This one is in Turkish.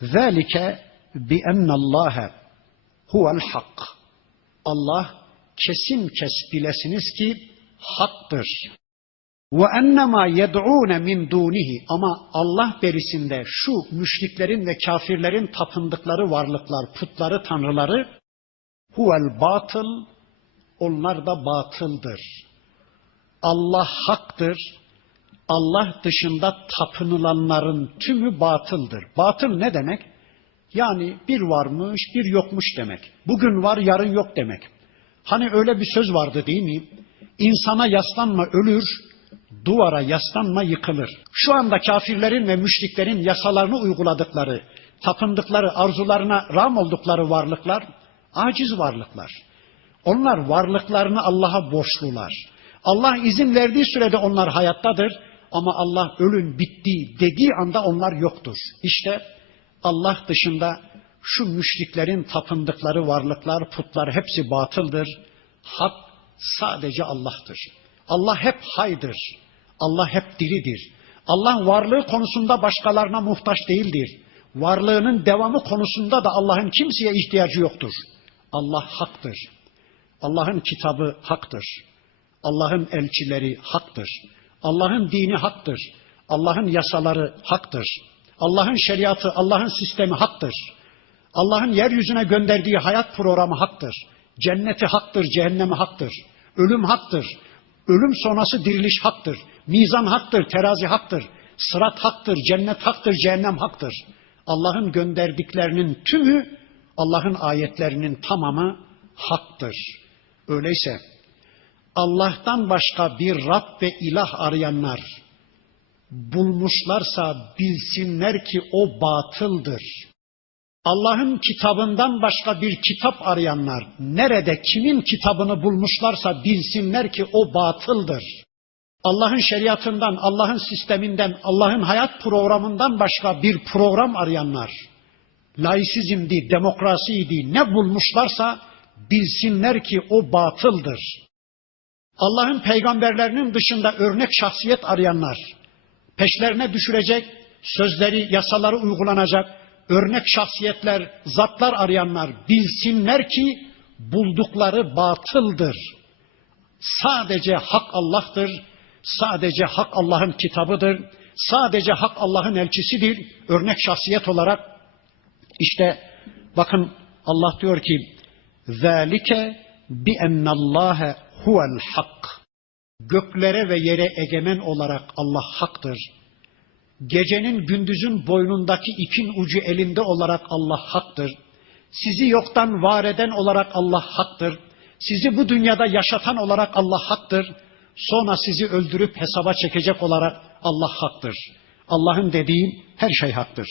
Zalike bi ennallâhe huvel hak. Allah kesin kes bilesiniz ki haktır. Ve ennemâ yed'ûne min dûnihi ama Allah berisinde şu müşriklerin ve kafirlerin tapındıkları varlıklar, putları, tanrıları huvel batıl onlar da batıldır. Allah haktır. Allah dışında tapınılanların tümü batıldır. Batıl ne demek? Yani bir varmış, bir yokmuş demek. Bugün var, yarın yok demek. Hani öyle bir söz vardı değil mi? İnsana yaslanma ölür, duvara yaslanma yıkılır. Şu anda kafirlerin ve müşriklerin yasalarını uyguladıkları, tapındıkları, arzularına ram oldukları varlıklar, aciz varlıklar. Onlar varlıklarını Allah'a borçlular. Allah izin verdiği sürede onlar hayattadır ama Allah ölün bitti dediği anda onlar yoktur. İşte Allah dışında şu müşriklerin tapındıkları varlıklar, putlar hepsi batıldır. Hak sadece Allah'tır. Allah hep haydır. Allah hep diridir. Allah varlığı konusunda başkalarına muhtaç değildir. Varlığının devamı konusunda da Allah'ın kimseye ihtiyacı yoktur. Allah haktır. Allah'ın kitabı haktır. Allah'ın elçileri haktır. Allah'ın dini haktır. Allah'ın yasaları haktır. Allah'ın şeriatı, Allah'ın sistemi haktır. Allah'ın yeryüzüne gönderdiği hayat programı haktır. Cenneti haktır, cehennemi haktır. Ölüm haktır. Ölüm sonrası diriliş haktır. Mizan haktır, terazi haktır. Sırat haktır, cennet haktır, cehennem haktır. Allah'ın gönderdiklerinin tümü, Allah'ın ayetlerinin tamamı haktır. Öyleyse Allah'tan başka bir Rab ve ilah arayanlar bulmuşlarsa bilsinler ki o batıldır. Allah'ın kitabından başka bir kitap arayanlar nerede kimin kitabını bulmuşlarsa bilsinler ki o batıldır. Allah'ın şeriatından, Allah'ın sisteminden, Allah'ın hayat programından başka bir program arayanlar laisizmdi, demokrasiydi ne bulmuşlarsa bilsinler ki o batıldır. Allah'ın peygamberlerinin dışında örnek şahsiyet arayanlar, peşlerine düşürecek, sözleri, yasaları uygulanacak, örnek şahsiyetler, zatlar arayanlar bilsinler ki buldukları batıldır. Sadece hak Allah'tır, sadece hak Allah'ın kitabıdır, sadece hak Allah'ın elçisidir, örnek şahsiyet olarak. işte bakın Allah diyor ki, ذَٰلِكَ بِأَنَّ اللّٰهَ huvel hak. Göklere ve yere egemen olarak Allah haktır. Gecenin gündüzün boynundaki ipin ucu elinde olarak Allah haktır. Sizi yoktan var eden olarak Allah haktır. Sizi bu dünyada yaşatan olarak Allah haktır. Sonra sizi öldürüp hesaba çekecek olarak Allah haktır. Allah'ın dediği her şey haktır.